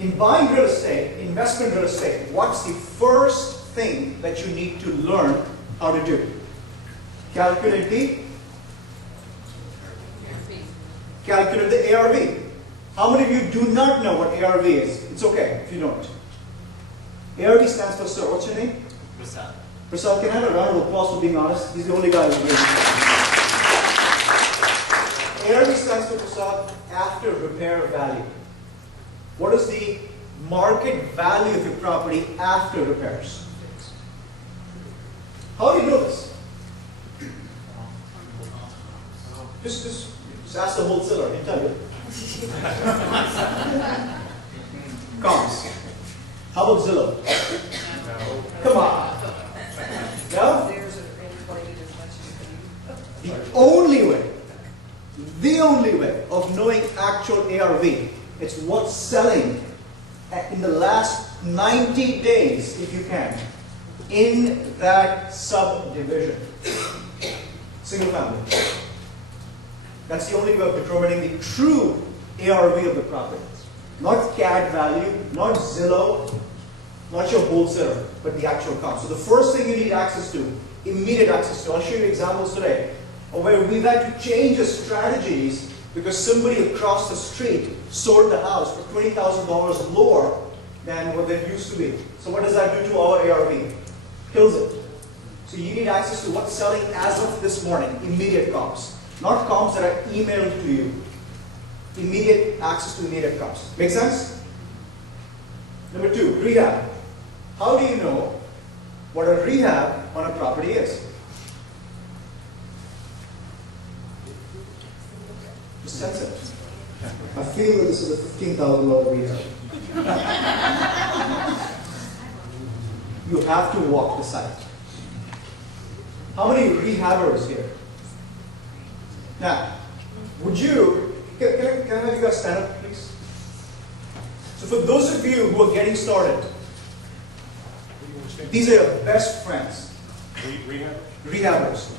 In buying real estate, investment real estate, what's the first thing that you need to learn how to do? Calculate the ARV. How many of you do not know what ARV is? It's okay if you don't. ARV stands for, sir, what's your name? Prasad. Prasad, can I have a round of applause for being honest? He's the only guy who's really ARV stands for, Prasad, after repair value. What is the market value of your property after repairs? How do you know this? Just ask the wholesaler, he'll tell you. Comps. How about Zillow? Come on. No? The only way of knowing actual ARV, it's what's selling in the last 90 days, if you can, in that subdivision. Single family. That's the only way of determining the true ARV of the property. Not CAD value, not Zillow, not your wholesaler, but the actual comp. So the first thing you need access to, immediate access to. I'll show you examples today of where we've had to change the strategies because somebody across the street sold the house for $20,000 lower than what that used to be. So what does that do to our ARV? Kills it. So you need access to what's selling as of this morning, immediate comps. Not comps that are emailed to you. Immediate access to immediate comps. Make sense? Number two, rehab. How do you know what a rehab on a property is? Just sense it. I feel that this is a $15,000 rehab. You have to walk the site. How many rehabbers here? Now, would you, can I have you guys stand up, please? So for those of you who are getting started, these are your best friends. Rehabbers.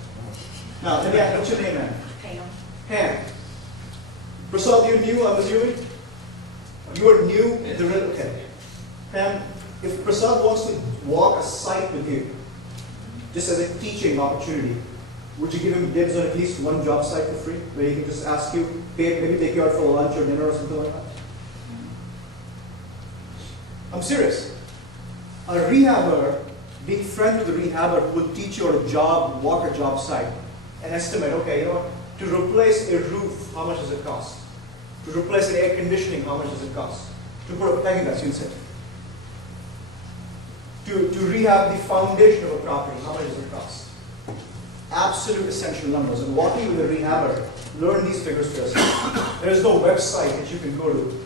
Now, let me ask, what's your name, man? Pam. Pam. Prasad, you're new, I'm assuming? You are new? Okay. Pam, if Prasad wants to walk a site with you, just as a teaching opportunity, would you give him dibs on at least one job site for free, where he can just ask you, maybe take you out for lunch or dinner or something like that? I'm serious. A rehabber, being friends with a rehabber, would teach you on a job, walk a job site, and estimate, okay, you know what, to replace a roof, how much does it cost? To replace an air conditioning, how much does it cost? To put a peg in that, you said. To rehab the foundation of a property, how much does it cost? Absolute essential numbers. And walking with a rehabber, learn these figures for yourself. There is no website that you can go to.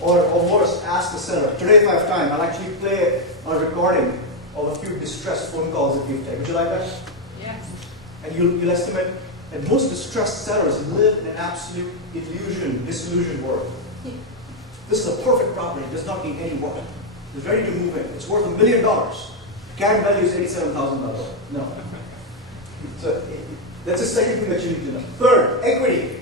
Or worse, ask the seller. Today, if I have time, I'll actually play a recording of a few distressed phone calls that we've taken. Would you like that? Yes. And you'll estimate that most distressed sellers live in an absolute disillusioned world. This is a perfect property. It does not need any work. It's ready to move in. It's worth $1 million. CAD value is $87,000. No. So that's the second thing that you need to know. Third, equity.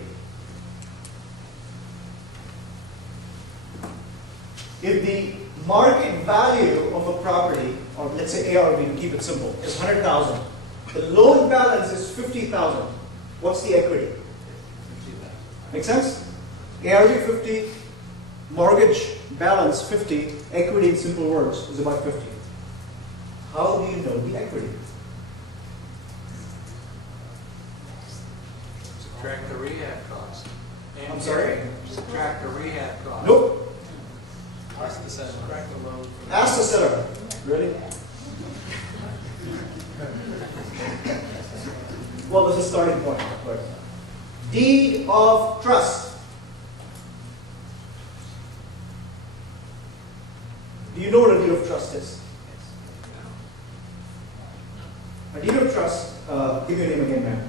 If the market value of a property, or let's say ARV to keep it simple, is $100,000, the loan balance is $50,000. What's the equity? Make sense? ARV 50, mortgage balance 50, equity in simple words is about 50. How do you know the equity? Subtract the rehab cost. I'm sorry? Subtract the rehab cost. Nope. Ask the seller. Subtract the loan. Ask the seller. Really? Well, there's a starting point. But deed of trust. Do you know what a deed of trust is? A deed of trust, give me your name again, ma'am.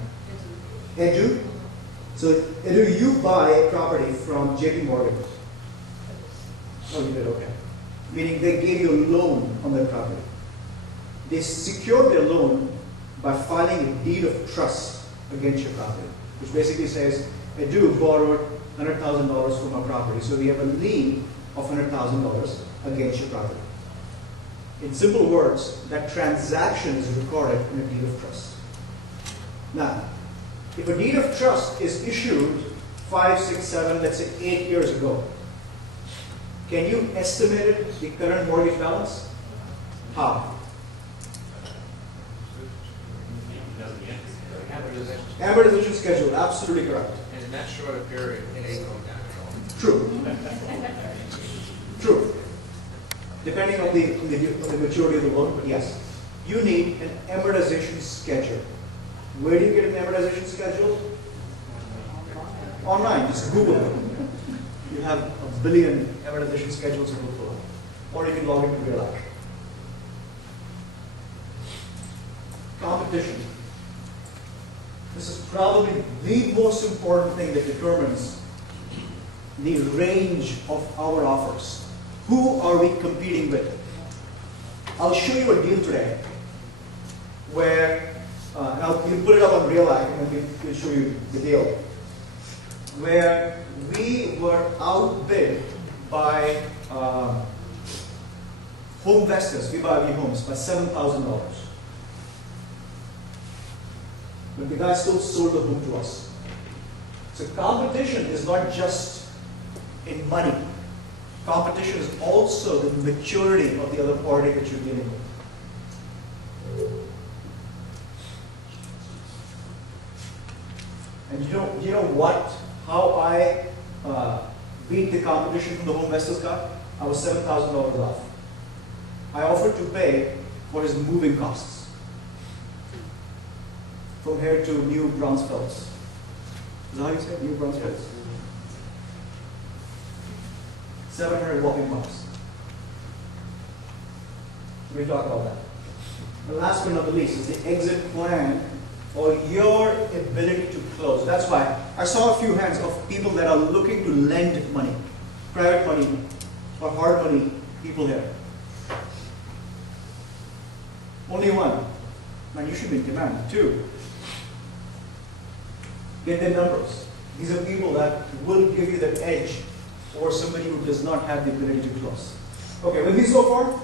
Edu. So, Edu, you buy a property from JP Morgan. Oh, you did, okay. Meaning they gave you a loan on that property. They secured their loan by filing a deed of trust against your property, which basically says, Edu borrowed $100,000 from our property, so we have a lien of $100,000 against your property. In simple words, that transaction is recorded in a deed of trust. Now, if a deed of trust is issued 5, 6, 7, let's say 8 years ago, can you estimate the current mortgage balance? How? Amortization schedule, absolutely correct. And in that short a period, it ain't going down at all. True. True. Depending on the maturity of the loan, but yes. You need an amortization schedule. Where do you get an amortization schedule? Online, just Google it. You have a billion amortization schedules to go through. Or you can log into REALAC. Competition. This is probably the most important thing that determines the range of our offers. Who are we competing with? I'll show you a deal today where, and we'll put it up on REALAC and we'll show you the deal, where we were outbid by Home Investors, VBuyB Homes, by $7,000. But the guy still sold the home to us. So competition is not just in money. Competition is also the maturity of the other party that you're dealing with. And you know what? How I beat the competition from the Home Investors guy? I was $7,000 off. I offered to pay for his moving costs from here to New Braunfels. Is that how you say it? New Braunfels? 700 walking miles. We'll talk about that. The last but not the least is the exit plan or your ability to close. That's why I saw a few hands of people that are looking to lend money, private money or hard money people here. Only one. Man, you should be in demand. Two. Get their numbers. These are people that will give you that edge over somebody who does not have the ability to close. Okay, with me so far?